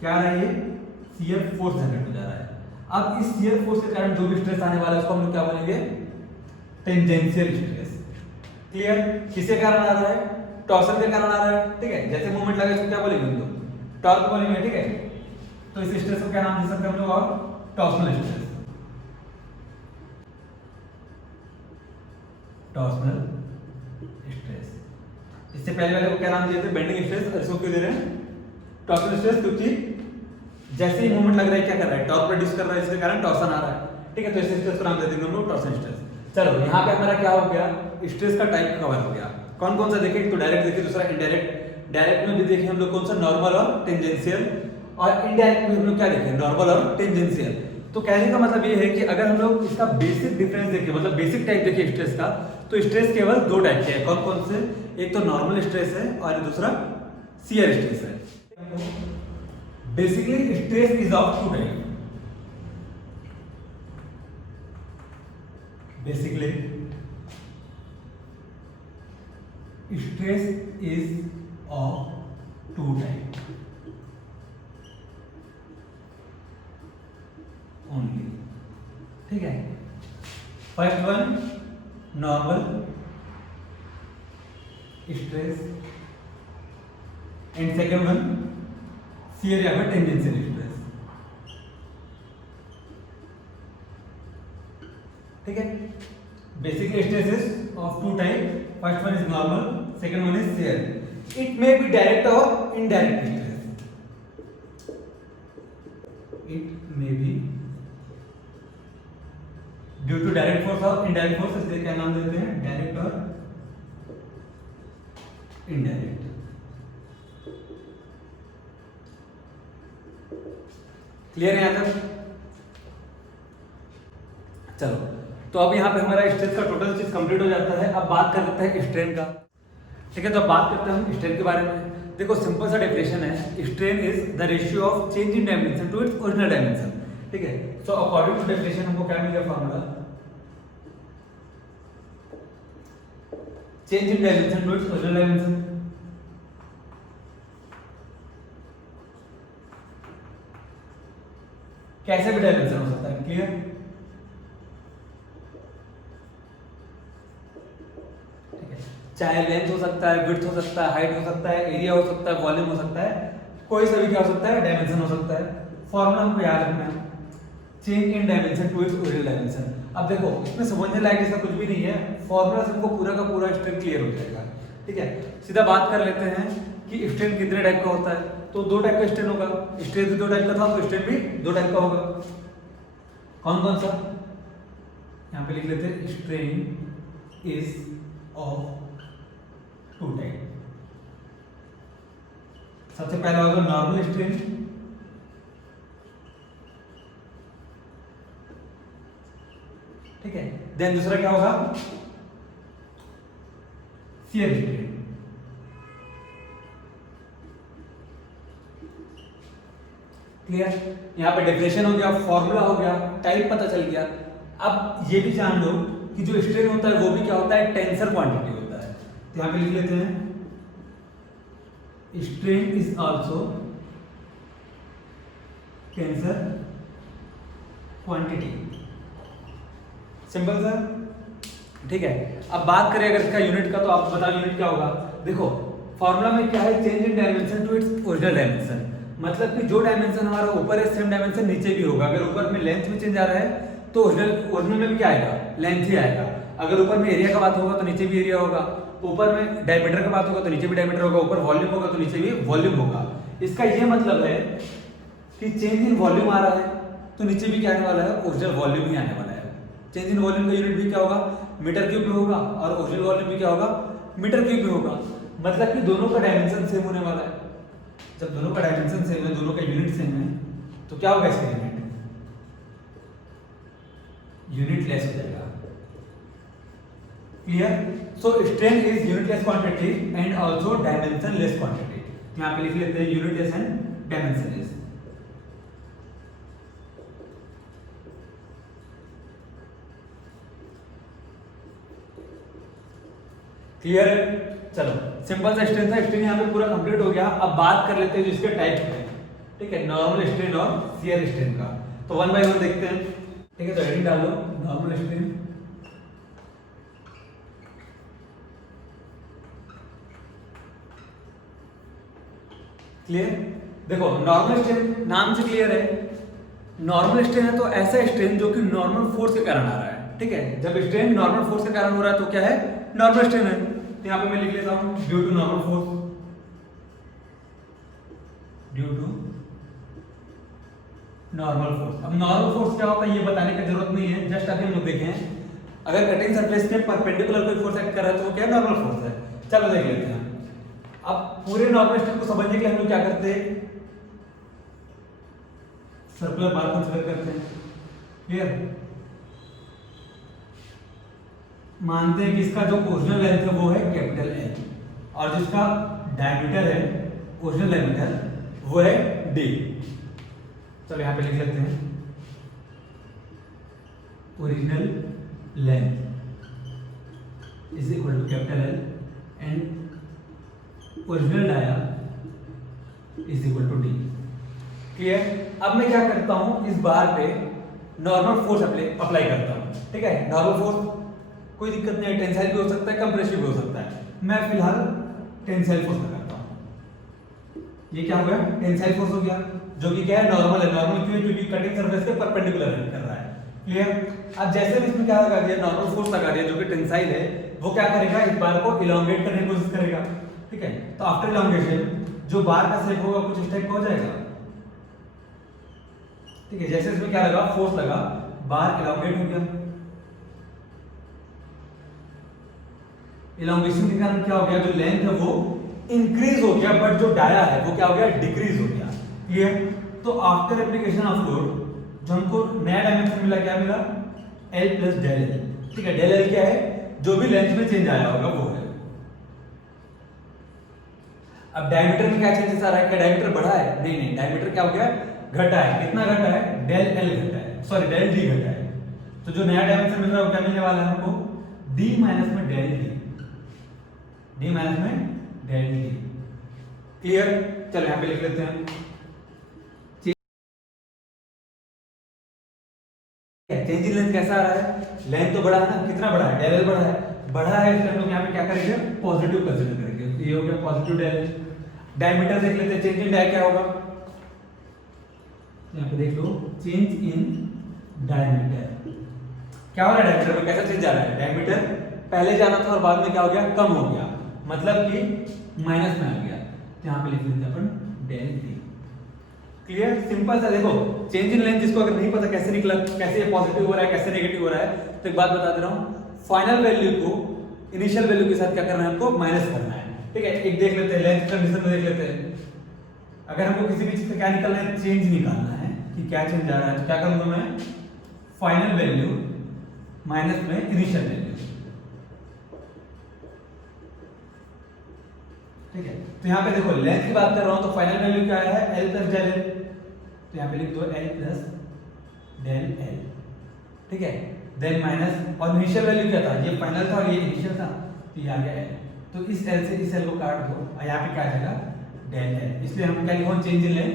क्या आ रहा है, ये शियर फोर्स जनरेट हो जा रहा है। अब इस शियर फोर्स के कारण जो भी स्ट्रेस आने वाला है उसको हम लोग क्या बोलेंगे, टेंजेंशियल स्ट्रेस, क्लियर। किसके कारण आ रहा है, टॉर्सन के कारण आ रहा है, ठीक है। जैसे मूवमेंट लगे इसको क्या बोलेंगे हम लोग, टॉर्क बोलेंगे, ठीक है। तो इस स्ट्रेस को क्या नाम दे सकते हैं हम लोग, और टॉर्सनल स्ट्रेस, टॉर्सनल स्ट्रेस। इससे पहले वाले को क्या नाम दिए थे, बेंडिंग स्ट्रेस, और इसको क्यों दे रहे हैं टॉर्सनल स्ट्रेस, क्योंकि जैसे ही मूवमेंट लग रहा है क्या कर रहा है, टॉर्क प्रोड्यूस कर रहा है, इसके कारण टॉर्सन आ रहा है, ठीक है। तो इस स्ट्रेस को नाम दे देंगे हम लोग टॉर्सन स्ट्रेस। चलो यहाँ पे हमारा क्या हो गया, स्ट्रेस का टाइप कवर हो गया। कौन कौन सा देखें, एक तो डायरेक्ट देखें, दूसरा इनडायरेक्ट। डायरेक्ट में भी देखें हम लोग कौन सा, नॉर्मल और टेंजेंशियल, और इनडायरेक्ट में हम लोग क्या देखें, नॉर्मल और टेंजेंशियल। तो कहने का मतलब ये है कि अगर हम लोग इसका बेसिक डिफरेंस देखें, मतलब बेसिक टाइप देखें स्ट्रेस का, तो स्ट्रेस केवल दो टाइप के हैं। कौन कौन से, एक तो नॉर्मल स्ट्रेस है और दूसरा शियर स्ट्रेस है। Basically stress is of two type. Basically stress is of two type only. ठीक है, first one normal stress and second one shear या फिर टेंजेंशियल स्ट्रेस। ठीक है, basically stress is of two type, first one is normal, second one is shear. It may be direct और indirect stress. It may be due to direct force और indirect force, इसलिए क्या नाम देते हैं, direct और इनडायरेक्ट। क्लियर है यहां तक? चलो, तो अब यहां पे हमारा स्ट्रेस का टोटल चीज कंप्लीट हो जाता है। अब बात कर लेते हैं स्ट्रेन का। ठीक है, तो अब बात करते हैं हम स्ट्रेन के बारे में। देखो सिंपल सा डेफिनेशन है, strain is the ratio of change in dimension to its original dimension. ठीक है, सो अकॉर्डिंग टू डेफिनेशन हमको क्या मिल गया formula, change in dimension to its original dimension. कैसे भी डायमेंशन हो सकता है। क्लियर? ठीक है, चाहे लेंथ हो सकता है, विड्थ हो सकता है, हाइट हो सकता है, एरिया हो सकता है, वॉल्यूम हो सकता है, कोई सा भी क्या हो सकता है, डायमेंशन हो सकता है। फॉर्मूला हमको याद रखना है, change in dimension to its original dimension. अब देखो इसमें समझने लायक ऐसा कुछ भी नहीं है, फॉर्मूला से हमको पूरा का पूरा स्ट्रेन क्लियर हो जाएगा। ठीक है, सीधा बात कर लेते हैं कि स्ट्रेन कितने टाइप का होता है। तो दो टाइप का स्ट्रेन होगा, स्ट्रेन भी दो टाइप का था तो स्ट्रेन भी दो टाइप का होगा। कौन कौन सा, यहां पे लिख लेते हैं, strain is of two type. सबसे पहला होगा नॉर्मल स्ट्रेन, ठीक है, देन दूसरा क्या होगा, शियर स्ट्रेन। क्लियर? यहाँ पे डेफिनेशन हो गया, फॉर्मूला हो गया, टाइप पता चल गया। अब ये भी जान लो कि जो स्ट्रेन होता है वो भी क्या होता है, टेंसर क्वांटिटी होता है। तो यहाँ पे लिख लेते हैं, strain is also tensor quantity. Simple sir. ठीक है, अब बात करें अगर इसका यूनिट का, तो आप बताओ यूनिट क्या होगा। देखो फॉर्मूला में क्या है, change in dimension to its original dimension. मतलब कि जो डायमेंशन हमारा ऊपर है सेम डायमेंशन नीचे भी होगा। अगर ऊपर में लेंथ में चेंज आ रहा है तो ओरिजिनल में भी क्या आएगा, लेंथ ही आएगा। अगर ऊपर में एरिया का बात होगा तो नीचे भी एरिया होगा, ऊपर में डायमीटर का बात होगा तो नीचे भी डायमीटर होगा, ऊपर वॉल्यूम होगा तो नीचे भी वॉल्यूम होगा। इसका ये मतलब है कि चेंज इन वॉल्यूम आ रहा है तो नीचे भी क्या आने वाला है, ओरिजिनल वॉल्यूम ही आने वाला है। चेंज इन वॉल्यूम का यूनिट भी क्या होगा, मीटर क्यूब में होगा, और ओरिजिनल वॉल्यूम भी क्या होगा, मीटर क्यूब में होगा। मतलब कि दोनों का डायमेंशन सेम होने वाला है। जब दोनों का डायमेंशन सेम है, दोनों का यूनिट सेम है, तो क्या होगा इसका यूनिट लेस हो जाएगा। Clear? So strain is unitless quantity and also dimension less quantity. यहां पे लिख लेते हैं unitless and dimension less. Clear है? चलो सिंपल सा स्ट्रेन था, स्ट्रेन यहाँ पे पूरा कंप्लीट हो गया। अब बात कर लेते हैं जिसके टाइप है। ठीक है, नॉर्मल स्ट्रेन और शियर स्ट्रेन का। तो वन बाय वन देखते हैं। ठीक है, तो हेडिंग डालो, नॉर्मल स्ट्रेन, क्लियर? देखो नॉर्मल स्ट्रेन नाम से क्लियर है, नॉर्मल स्ट्रेन है तो ऐसा स्ट्रेन जो कि नॉर्मल फोर्स के कारण आ रहा है। ठीक है, जब स्ट्रेन नॉर्मल फोर्स के कारण हो रहा है तो क्या है, नॉर्मल स्ट्रेन है। तो यहाँ पे मैं लिख लेता हूं due to normal force, due to normal force. अब नॉर्मल फोर्स क्या होता है ये बताने की जरूरत नहीं है, जस्ट अभी हम लोग देखें अगर कटिंग सरफेस पे परपेंडिकुलर कोई फोर्स एक्ट कर रहा है तो वो क्या नॉर्मल फोर्स है। चलो देख लेते हैं। अब पूरे नॉर्मल स्ट्रेन को समझने के लिए हम लोग क्या करते हैं, सर्कुलर बार कंसीडर करते हैं। क्लियर? मानते हैं कि इसका जो ओरिजिनल लेंथ है वो है कैपिटल एल और जिसका डायमीटर है, ओरिजिनल डायमीटर, वो है डी। चलो यहाँ पे लिख लेते हैं original length is equal to capital L and original dia is equal to D. Clear? अब मैं क्या करता हूं, इस बार पे नॉर्मल फोर्स अप्लाई करता हूं। ठीक है, नॉर्मल फोर्स कोई दिक्कत नहीं है, टेंसाइल भी हो सकता है, कंप्रेसिव भी हो सकता है। मैं फिलहाल टेंसाइल फोर्स लगाता हूं। ये क्या हो गया? टेंसाइल फोर्स हो गया, जो कि क्या है? नॉर्मल है। नॉर्मल क्यों? क्योंकि कटिंग सरफेस के परपेंडिकुलर कर रहा है। क्लियर? अब जैसे भी इसमें क्या लगा दिया, नॉर्मल फोर्स लगा दिया, जो कि टेंसाइल है, वो क्या करेगा? इस बार को इलोंगेट करने की कोशिश करेगा। ठीक है, तो आफ्टर इलोंगेशन जो बार का शेप होगा कुछ इस टाइप का हो जाएगा। ठीक है, जैसे इसमें क्या लगा? फोर्स लगा, बार इलोंगेट हो गया। इलोंगेशन के कारण क्या हो गया? जो लेंथ है वो इंक्रीज हो गया, बट जो डाया है वो क्या हो गया? डिक्रीज हो गया। क्लियर? तो आफ्टर एप्लीकेशन ऑफ लोड जो हमको नया डायमेंशन मिला, क्या मिला? L plus del L. ठीक है, डेल एल क्या है? जो भी लेंथ में चेंज आया होगा वो है। अब डायमीटर में क्या चेंजेस आ रहा है? क्या डायमीटर बढ़ा है? नहीं नहीं, डायमीटर क्या हो गया? घटा है। कितना घटा है? डेल एल घटा है, सॉरी डेल डी घटा है। तो जो नया डायमेंशन मिल रहा है वो क्या मिलने वाला है हमको? डी माइनस में डेल डी, डी माइनस में डेल डी। क्लियर? चलो यहां पे लिख लेते हैं चेंज इन लेंथ कैसा आ रहा है? लेंथ तो बढ़ा है ना, कितना बढ़ा है? डेल एल बढ़ा है। बढ़ा है इसलिए हम लोग यहाँ पे क्या करेंगे? पॉजिटिव कंसीडर करेंगे। ये हो गया पॉजिटिव डेल। डायमीटर देख लेते हैं, चेंज इन डाय क्या होगा? यहाँ पे देख लो, चेंज इन डायमीटर क्या हो रहा है? डायमीटर में कैसा चेंज आ रहा है? डायमीटर पहले जाना था और बाद में क्या हो गया? कम हो गया, मतलब कि माइनस में आ गया। तो यहाँ पे लिख लेते हैं अपन डेल टी। क्लियर? सिंपल सा। देखो, चेंज इन लेंथ जिसको अगर नहीं पता कैसे निकला, कैसे ये पॉजिटिव हो रहा है, कैसे नेगेटिव हो रहा है, तो एक बात बता दे रहा हूं, फाइनल वैल्यू को इनिशियल वैल्यू के साथ क्या करना है? हमको माइनस करना है। ठीक है, एक देख लेते हैं, लेंथ कंडीशन में देख लेते हैं। अगर हमको किसी भी चीज का क्या निकालना है? चेंज निकालना है कि क्या चेंज आ रहा है, तो क्या करूंगा मैं? फाइनल वैल्यू माइनस में इनिशियल वैल्यू। ठीक है, तो यहाँ पे देखो लेंथ की बात कर रहा हूं, तो फाइनल वैल्यू क्या है? L plus del L. तो यहाँ पे लिख दो L प्लस डेल एल। ठीक है, देन माइनस, और इनिशियल वैल्यू क्या था? ये फाइनल था और ये इनिशियल था, तो ये आ गया L। तो इस L से इस L को काट दो और यहाँ पे क्या आ जाएगा? Del L. इसलिए हम क्या लिखो? चेंज इन लेंथ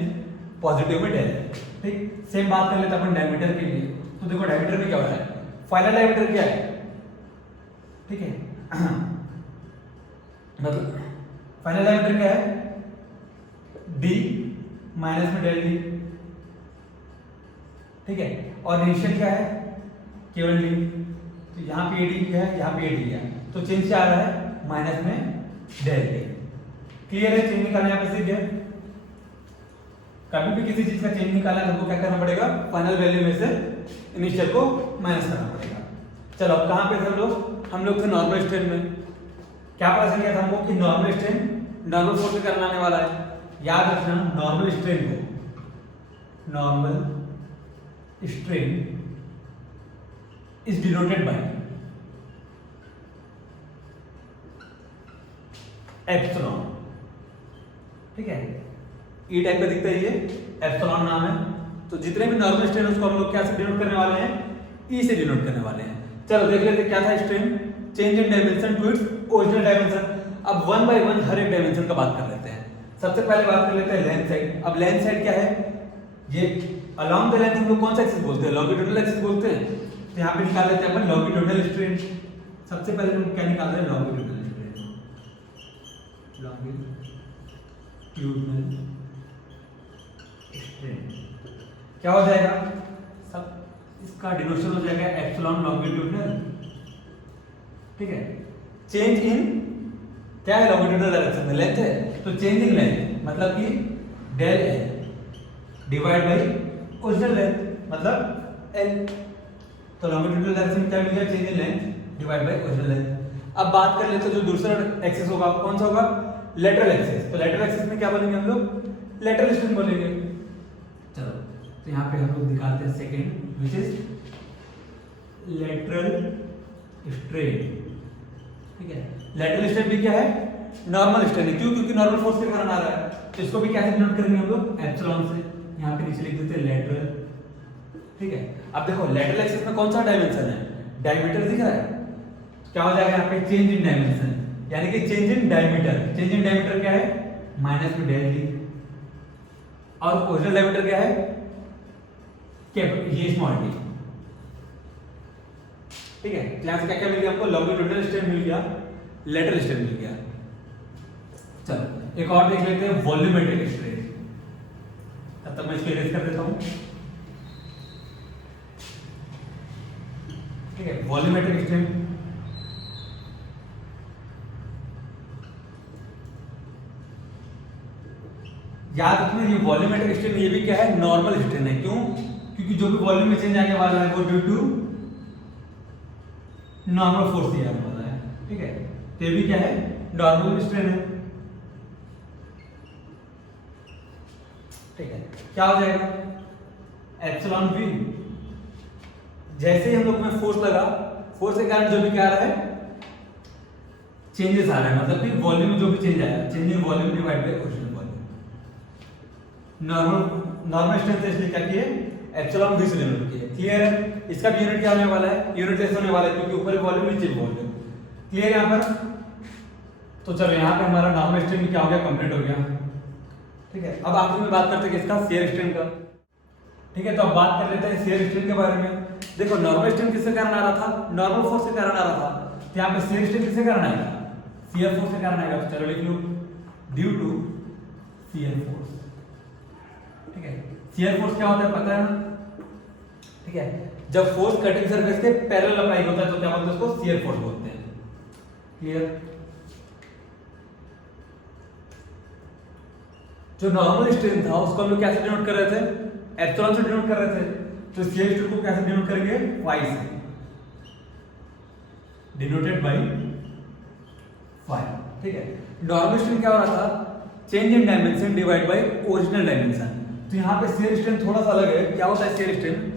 पॉजिटिव में डेल एल। ठीक, सेम बात कर लेते हैं अपन डायमीटर के लिए। तो देखो डायमीटर में क्या हो रहा है? फाइनल डायमीटर क्या है? ठीक है मतलब फाइनल डायमीटर क्या है? डी माइनस में डेल डी। ठीक है, और इनिशियल क्या है? केवल डी। तो यहाँ पे डी क्या है? यहाँ पे डी है, तो चेंज क्या आ रहा है? माइनस में डेल डी। क्लियर है? चेंज निकालना यहाँ पे सीख गए। कभी भी किसी चीज का चेंज निकालना है तो हमको क्या करना पड़ेगा? फाइनल वैल्यू में से इनिशियल को माइनस करना पड़ेगा। चलो अब कहाँ पे थे हम लोग? हम लोग थे नॉर्मल स्ट्रेन में। क्या पता चल गया था हमको कि नॉर्मल स्ट्रेन नॉर्मल फोर्स से करना आने वाला है। याद रखना, नॉर्मल स्ट्रेन को, normal strain is denoted by epsilon. ठीक है, ई टाइप का दिखता है, ये एप्सिलॉन नाम है। तो जितने भी नॉर्मल स्ट्रेन उसको हम लोग क्या से डिनोट करने वाले हैं? ई से डिनोट करने वाले हैं। चलो देख लेते क्या था strain? Change in dimension to its original dimension. अब वन बाय वन हर एक डायमेंशन का बात कर लेते हैं। सबसे पहले बात कर लेते हैं लेंथ साइड। अब लेंथ साइड क्या है? ये अलोंग द लेंथ हम लोग कौन सा एक्सिस बोलते हैं? लॉन्गिट्यूडनल एक्सिस बोलते हैं। तो यहाँ पे निकाल लेते हैं अपन लॉन्गिट्यूडनल स्ट्रेन। सबसे पहले हम क्या निकाल रहे हैं? Longitudinal strain. लॉन्गिट्यूडनल स्ट्रेन क्या हो जाएगा? सब इसका डिनोशन हो जाएगा एप्सिलॉन लॉन्गिट्यूडनल। ठीक है, चेंज इन क्या है? लॉन्गिट्यूडनल डायरेक्शन में लेंथ है, तो चेंज इन लेंथ मतलब कि del L divide by original length मतलब एल। तो लॉन्गिट्यूडनल डायरेक्शन में क्या मिल गया? Change in length divide by original length. अब बात कर लेते हैं जो दूसरा एक्सिस होगा, कौन सा होगा? Lateral axis. तो लेटरल एक्सिस में क्या बोलेंगे हम लोग? लेटरल स्ट्रेन बोलेंगे। चलो तो यहाँ पे हम लोग निकालते हैं second, which is lateral strain. ठीक है, लेटरल स्ट्रेन भी क्या है? नॉर्मल स्ट्रेन है। क्यों? क्योंकि नॉर्मल फोर्स के कारण आ रहा है। तो इसको भी कैसे डिनोट करेंगे हम लोग? एप्सिलॉन से। यहाँ पे नीचे लिख देते हैं लेटरल, ठीक है। अब देखो लेटरल एक्सिस में कौन सा डायमेंशन है, डायमीटर दिख रहा है, क्या हो जाएगा यहाँ पे चेंज इन डायमेंशन, यानी कि change in diameter. Change in diameter क्या है, माइनस में डेल डी, और ओरिजिनल डायमीटर क्या है, ये स्मॉल डी, ठीक है। यहां से क्या क्या मिल गया हमको, लॉन्गिट्यूडिनल स्ट्रेन मिल गया, लेटरल स्ट्रेन मिल गया। चलो एक और देख लेते हैं वॉल्यूमेट्रिक स्ट्रेन, तब तक मैं इसको इरेज कर देता हूं, ठीक है। वॉल्यूमेट्रिक स्ट्रेन याद रखना, ये वॉल्यूमेट्रिक स्ट्रेन ये भी क्या है, नॉर्मल स्ट्रेन है। क्यों, क्योंकि जो भी वॉल्यूम में चेंज आने वाला है वो ड्यू टू नॉर्मल फोर्स ही आने वाला है, ठीक है। तो ये भी क्या है, नॉर्मल स्ट्रेन है, ठीक है। क्या हो जाएगा, एप्सिलॉन वी, जैसे ही हम लोग में फोर्स लगा, फोर्स के कारण जो भी क्या आ रहा है, चेंजेस आ रहा है, मतलब कि वॉल्यूम में जो भी चेंज आया, change in volume divide by original volume. Normal strain से इसलिए क्या किए, एप्सिलॉन वी से डिनोट किए। क्लियर है, इसका भी यूनिट क्या होने वाला है, यूनिट ऐसे होने वाला है क्योंकि ऊपर वॉल्यूम नीचे वॉल्यूम। क्लियर यहाँ पर, तो चलो यहाँ पे हमारा नॉर्मल स्ट्रेन क्या हो गया, कंप्लीट हो गया, ठीक है। अब आखिर में बात करते हैं किसका, शियर स्ट्रेन का, ठीक है। तो अब बात कर लेते हैं शियर स्ट्रेन के बारे में। देखो नॉर्मल स्ट्रेन किसके कारण आ रहा था, नॉर्मल फोर्स के कारण आ रहा था, तो यहाँ पे शियर स्ट्रेन किसके कारण आएगा, शियर फोर्स के कारण आएगा। तो चलो लिख लो, ड्यू टू शियर फोर्स, ठीक है। शियर फोर्स क्या होता है पता है ना, ठीक है। जब फोर्स कटिंग सरफेस के पैरेलल अप्लाई होता है तो क्या बोलते हैं, उसको शियर फोर्स बोलते हैं। क्लियर, जो नॉर्मल स्ट्रेन था उसको हम लोग कैसे डिनोट कर रहे थे, एप्सिलॉन से डिनोट कर रहे थे। तो शियर स्ट्रेन को कैसे डिनोट करेंगे, फाई से, डिनोटेड बाय फाई, ठीक है। नॉर्मल स्ट्रेन क्या हो रहा था, change in dimension divide by original dimension. तो यहाँ पे शियर स्ट्रेन थोड़ा सा अलग है। क्या होता है shear strain,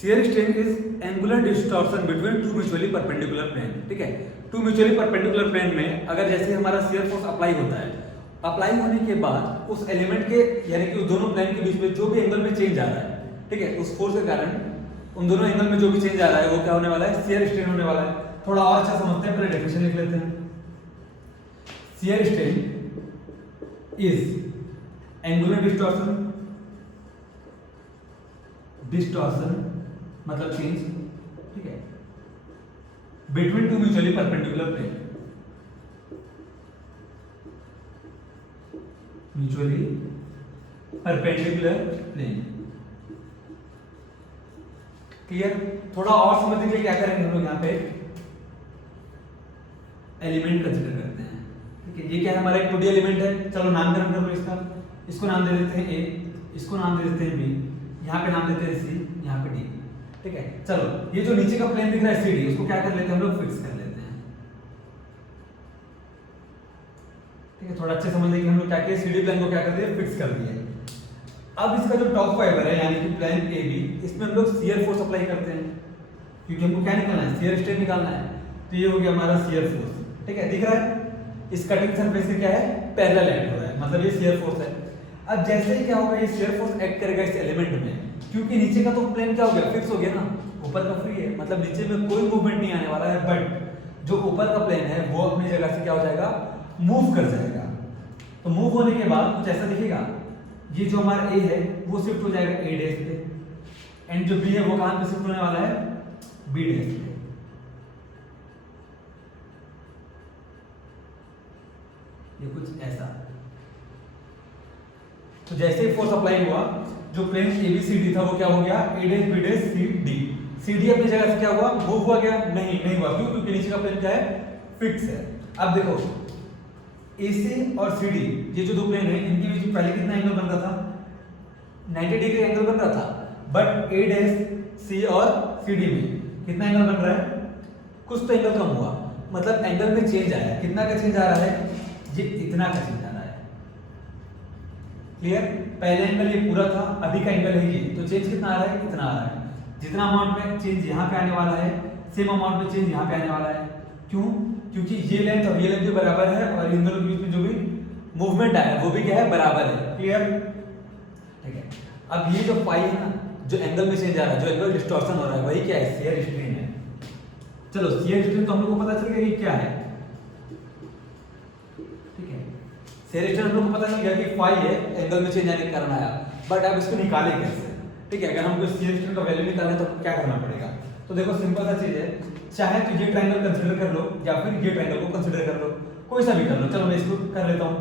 shear strain is angular distortion between two mutually perpendicular plane, ठीक है। टू म्यूचुअली परपेंडिकुलर प्लेन में अगर जैसे हमारा शियर फोर्स अप्लाई होता है, अप्लाई होने के बाद उस एलिमेंट के यानी कि उस दोनों प्लेन के बीच में जो भी एंगल में चेंज आ रहा है, ठीक है, उस फोर्स के कारण उन दोनों एंगल में जो भी चेंज आ रहा है वो क्या होने वाला है, शियर स्ट्रेन होने वाला है। थोड़ा और अच्छा समझते हैं, पहले डेफिनेशन लिख लेते हैं। Shear strain is angular distortion, distortion मतलब चेंज, ठीक है, between two mutually perpendicular plane, mutually perpendicular plane. Clear, थोड़ा और समझने के लिए क्या करेंगे हम लोग यहाँ पे एलिमेंट कंसीडर करते हैं, ठीक है। ये क्या है, हमारा एक 2D एलिमेंट है, चलो नामकरण कर लो इसका। इसको नाम दे देते हैं ए, इसको नाम दे देते हैं बी, यहाँ पे नाम देते हैं सी, यहाँ पे डी, ठीक है। चलो ये जो नीचे का प्लेन दिख रहा है सी डी, उसको क्या कर लेते हैं हम लोग, फिक्स कर लेते हैं, ठीक है। थोड़ा अच्छे समझने के हम लोग क्या किए, सी डी प्लेन को क्या कर दिया, फिक्स कर दिया। अब इसका जो टॉप फाइबर है यानी कि प्लेन ए बी, इसमें हम लोग शियर फोर्स अप्लाई करते हैं क्योंकि हमको क्या निकालना है, शियर स्ट्रेन निकालना है। तो ये हो गया हमारा शियर फोर्स, ठीक है। दिख रहा है इस कटिंग सरफेस से क्या है, पैरेलल एक्ट हो रहा है, मतलब ये शियर फोर्स है। अब जैसे ही क्या होगा, ये शियर फोर्स एक्ट करेगा इस एलिमेंट में, क्योंकि नीचे का तो प्लेन क्या हो गया, फिक्स हो गया ना, ऊपर का फ्री है, मतलब नीचे में कोई मूवमेंट नहीं आने वाला है। बट जो ऊपर का प्लेन है वो अपनी जगह से क्या हो जाएगा, मूव कर जाएगा। तो मूव होने के बाद कुछ ऐसा दिखेगा, ये जो हमारा ए है वो शिफ्ट हो जाएगा ए डैश पे, एंड जो बी है वो कहां पे शिफ्ट होने वाला है, बी डैश पे। ये कुछ ऐसा। तो जैसे ही फोर्स अप्लाई हुआ, जो प्लेन एबीसीडी था वो क्या हो गया, A dash B dash C D. C D अपनी जगह से क्या हुआ, मूव हुआ गया, नहीं हुआ। क्यों, क्योंकि नीचे का प्लेन क्या है, फिक्स है। अब देखो AC और CD, ये जो दो प्लेन है इनके बीच में पहले कितना एंगल बन रहा था, 90 डिग्री एंगल बन रहा था। बट A डैश C और CD में कितना एंगल बन रहा है, कुछ तो एंगल कम हुआ, मतलब एंगल में चेंज आया। कितना का चेंज आ रहा है, ये इतना का चेंज आ रहा है। क्लियर, पहले एंगल ये पूरा था, अभी का एंगल है ये, तो चेंज कितना आ रहा है, इतना आ रहा है। जितना अमाउंट में चेंज यहाँ पे आने वाला है, सेम अमाउंट में चेंज यहाँ पे आने वाला है। क्यों, क्योंकि ये लेंथ और ये लेंथ भी बराबर है, और इन दोनों के बीच में जो भी मूवमेंट आया वो भी क्या है, बराबर है। क्लियर, ठीक है। अब ये जो फाई है ना, जो एंगल में चेंज आ रहा है, जो एंगल डिस्टॉर्शन हो रहा है, वही क्या है, शियर स्ट्रेन है। चलो शियर स्ट्रेन तो हम लोग को पता चल गया कि क्या है, ठीक है। शियर स्ट्रेन हम लोग को पता चल गया कि फाई है, एंगल में चेंज आने के कारण आया, बट अब इसको निकाले कैसे, ठीक है। अगर हमको शियर स्ट्रेन का वैल्यू निकालना है तो क्या करना पड़ेगा, तो देखो सिंपल सा चीज है, चाहे तो ये ट्रायंगल कंसीडर कर लो या फिर ये ट्रायंगल को कंसीडर कर लो, कोई सा भी कर लो। चलो मैं इसको कर लेता हूं,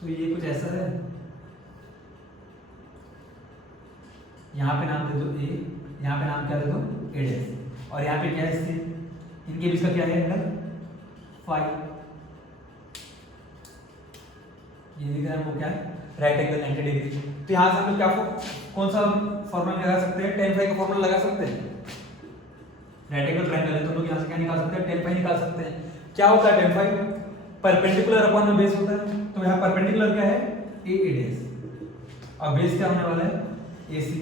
तो ये कुछ ऐसा है, यहाँ पे नाम दे दो ए, यहाँ पे नाम क्या दे दो ए डैश, और यहाँ पे क्या है सी, इनके बीच का क्या है एंगल फाई, ये दिख रहा है हमको क्या है, राइट एंगल 90 डिग्री। तो यहाँ से हम लोग क्या कौन सा फॉर्मूला लगा सकते हैं, tan फाई का फॉर्मूला लगा सकते हैं। राइट एंगल ट्रायंगल है तो हम लोग यहाँ से क्या निकाल सकते हैं, tan फाई निकाल सकते हैं। क्या होता है tan फाई, परपेंडिकुलर अपॉन में बेस होता है, तो यहाँ परपेंडिकुलर क्या है ए डैश, और बेस क्या होने वाला है AC।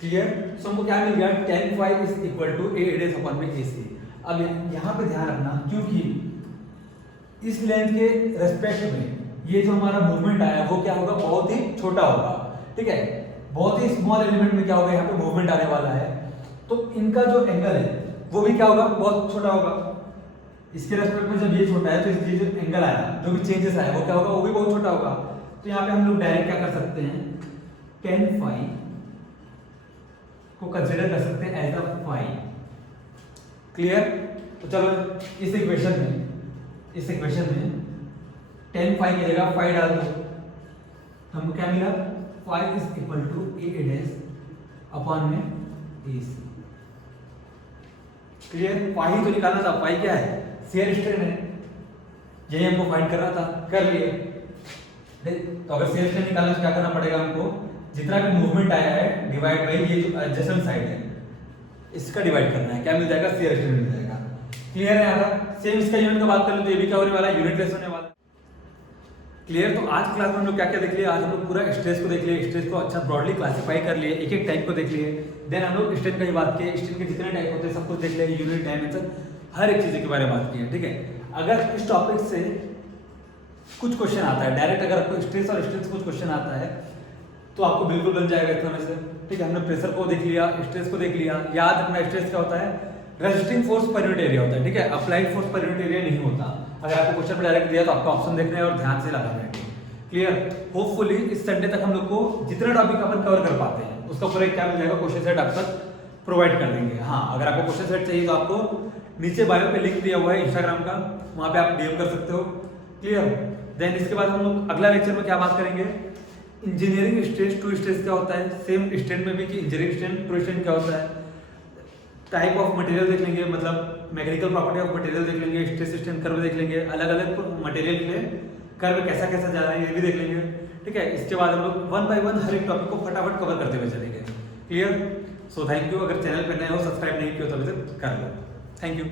क्लियर, सो हमको क्या मिल गया, tan phi is equal to A dash upon में AC। अब यहाँ पे ध्यान रखना, क्योंकि इस लेंथ के रेस्पेक्ट में ये जो हमारा मूवमेंट आया वो क्या होगा, बहुत ही छोटा होगा, ठीक है। बहुत ही स्मॉल एलिमेंट में क्या होगा, यहाँ पे मूवमेंट आने वाला है, तो इनका जो एंगल है वो भी क्या होगा, बहुत छोटा होगा। इसके रेस्पेक्ट में जब ये छोटा है तो इसलिए जो एंगल आया, जो भी चेंजेस आया वो क्या होगा, वो भी बहुत छोटा होगा। तो यहाँ पे हम लोग डायरेक्ट क्या कर सकते हैं, tan फाई को कंसीडर कर सकते हैं एज अ फाई। क्लियर, तो चलो इस इक्वेशन में tan फाई की जगह फाई डाल दो, तो हमको क्या मिला, phi is equal to A dash upon में AC। क्लियर, फाई तो निकालना था, फाई क्या है, शियर स्ट्रेन है, यही हमको फाइंड करना था, कर लिए। तो अगर शियर स्ट्रेन निकालना तो क्या करना पड़ेगा हमको, जितना भी मूवमेंट आया है डिवाइड बाई ये जो एडजेसेंट साइड है इसका डिवाइड करना है, क्या मिल जाएगा, शियर स्ट्रेन मिल जाएगा। क्लियर है यहाँ सेम इसका यूनिट का बात कर ले तो ये भी क्या होने वाला है, यूनिट लेस होने वाला है। क्लियर, तो आज क्लास में हम लोग क्या क्या देख लिए, आज हम लोग पूरा स्ट्रेस को देख लिए, स्ट्रेस को अच्छा ब्रॉडली क्लासिफाई कर लिए, एक एक टाइप को देख लिए। देन हम लोग स्ट्रेन की बात किए, स्ट्रेन के जितने टाइप होते हैं सब कुछ देख लिए, यूनिट डायमेंशन हर एक चीज के बारे में बात की है, ठीक है। अगर इस टॉपिक से कुछ क्वेश्चन आता है डायरेक्ट, अगर आपको स्ट्रेस और स्ट्रेन से कुछ क्वेश्चन आता है तो आपको बिल्कुल बन जाएगा इतना में से, ठीक है। हमने प्रेशर को देख लिया, स्ट्रेस को देख लिया, याद रखना स्ट्रेस क्या होता है, resisting force per unit area होता है, ठीक है, applied force per unit area नहीं होता। अगर आपको क्वेश्चन में डायरेक्ट दिया तो आपका ऑप्शन देखना है और ध्यान से लगाना है। क्लियर, होपफुली इस संडे तक हम लोग को जितना टॉपिक अपन कवर कर पाते हैं उसका पूरा क्या मिल जाएगा, क्वेश्चन सेट आप तक प्रोवाइड कर देंगे। हाँ, अगर आपको क्वेश्चन सेट चाहिए तो आपको नीचे बायो पे लिंक दिया हुआ है इंस्टाग्राम का, वहां पे आप डीएम कर सकते हो। क्लियर, देन इसके बाद हम लोग अगला लेक्चर में क्या बात करेंगे, इंजीनियरिंग स्ट्रेस टू स्ट्रेस क्या होता है, सेम स्ट्रेन में भी कि इंजीनियरिंग स्ट्रेन टू स्ट्रेन क्या होता है, टाइप ऑफ मटेरियल देख लेंगे, मतलब मैकेनिकल प्रॉपर्टी ऑफ मटेरियल देख लेंगे, स्ट्रेस स्ट्रेन कर्व देख लेंगे, अलग अलग मटेरियल के लिए कर्व कैसा कैसा जा रहा है ये भी देख लेंगे, ठीक है। इसके बाद हम लोग 1 बाय 1 हर एक टॉपिक को फटाफट कवर करते हुए चलेंगे। Clear, so thank you. अगर चैनल पर नए हो, सब्सक्राइब नहीं किया तो अभी तक कर लो। Thank you.